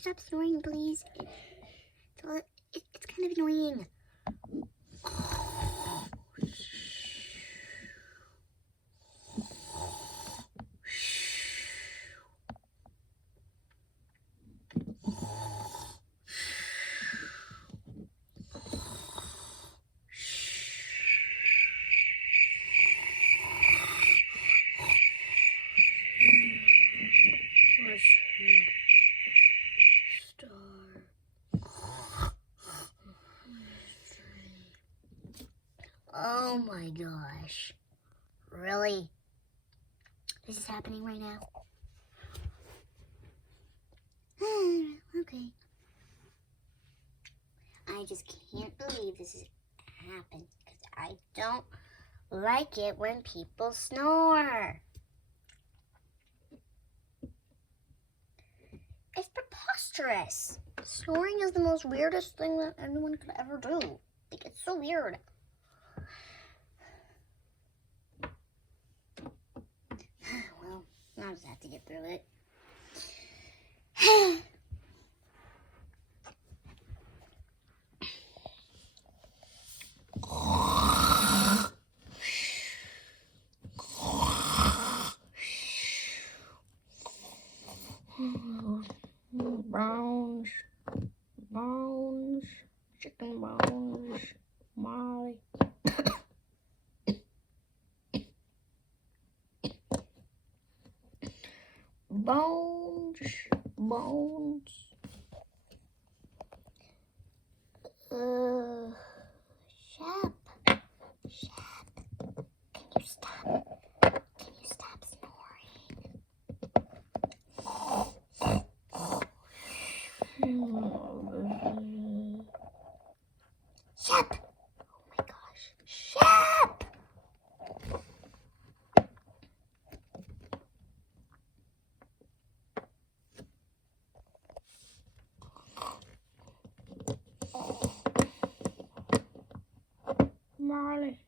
stop snoring, please? It's kind of annoying. Oh my gosh. Really? This is happening right now? Okay. I just can't believe this has happened because I don't like it when people snore. It's preposterous. Snoring is the most weirdest thing that anyone could ever do. Like, it's so weird. Well, I'll just have to get through it. Bones, chicken bones, Molly. Bones. Shep, can you stop? Can you stop snoring? Shep! Oh my gosh, Shep! Marley,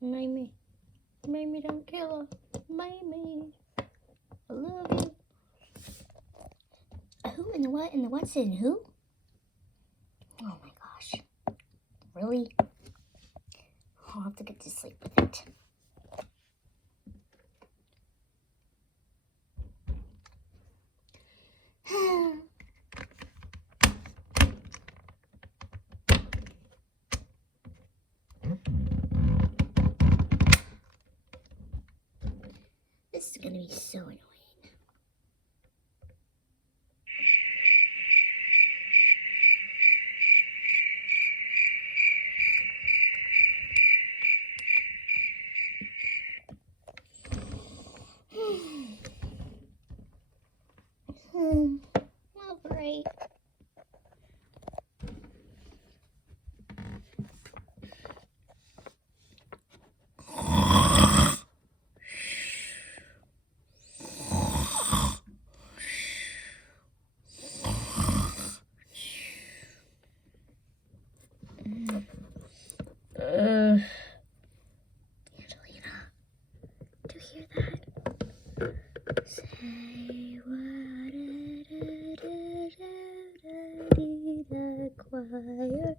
Mamie, don't kill her. Mamie, I love you. Who and the what and the what's in who? Oh my gosh. Really? I'll have to get to sleep with it. This is gonna be so annoying. Well, great. Angelina, do you hear that? Say what the choir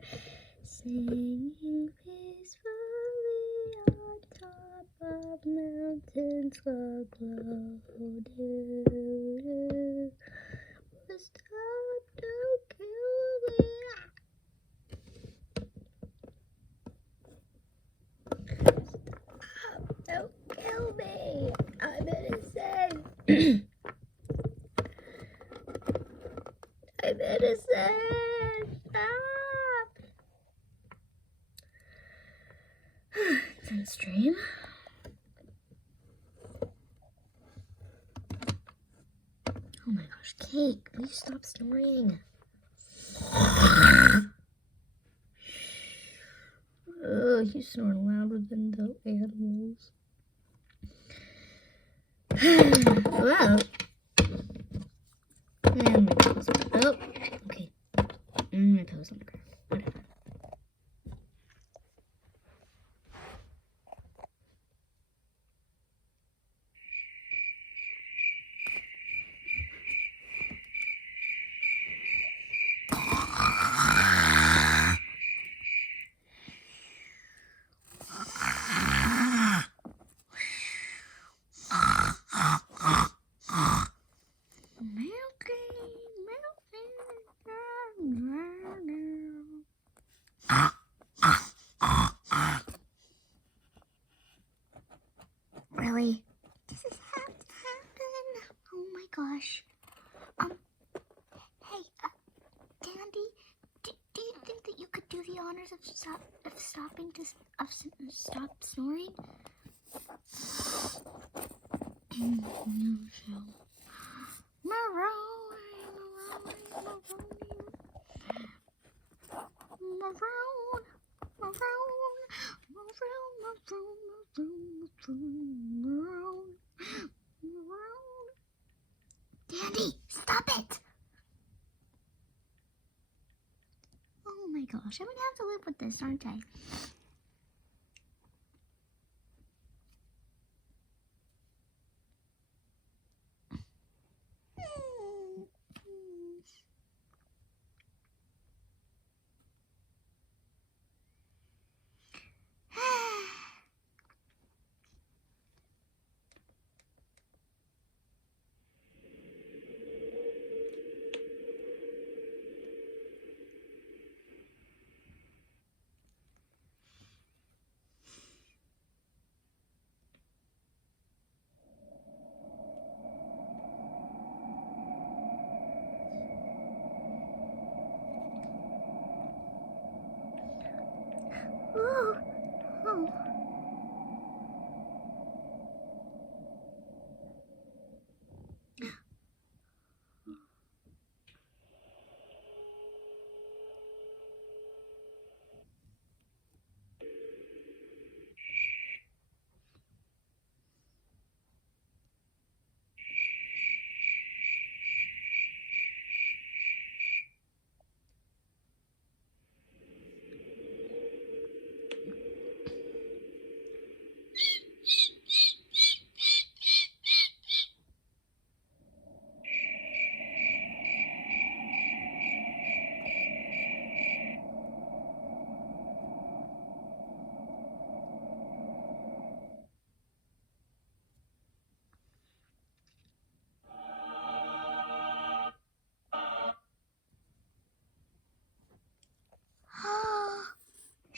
singing peacefully on top of mountains aglow. Stop, don't kill me. Don't kill me. I'm innocent. I'm innocent. Stop. It's on stream. Oh my gosh, Cake, please stop snoring. You snore louder than the animals. Well, and my toes. Oh, okay. My toes on the ground. Whatever. this has happened. Oh my gosh. Hey, Dandy, do you think that you could do the honors of stop snoring? Dandy, stop it! Oh my gosh, I'm gonna have to live with this, aren't I? Oh.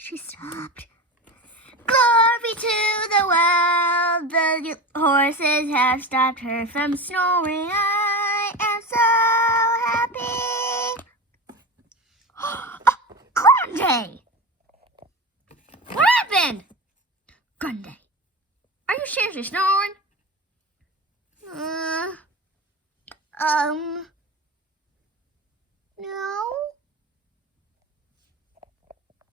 She stopped. Glory to the world, the horses have stopped her from snoring. I am so happy. Grande! What happened? Grande, are you seriously snoring?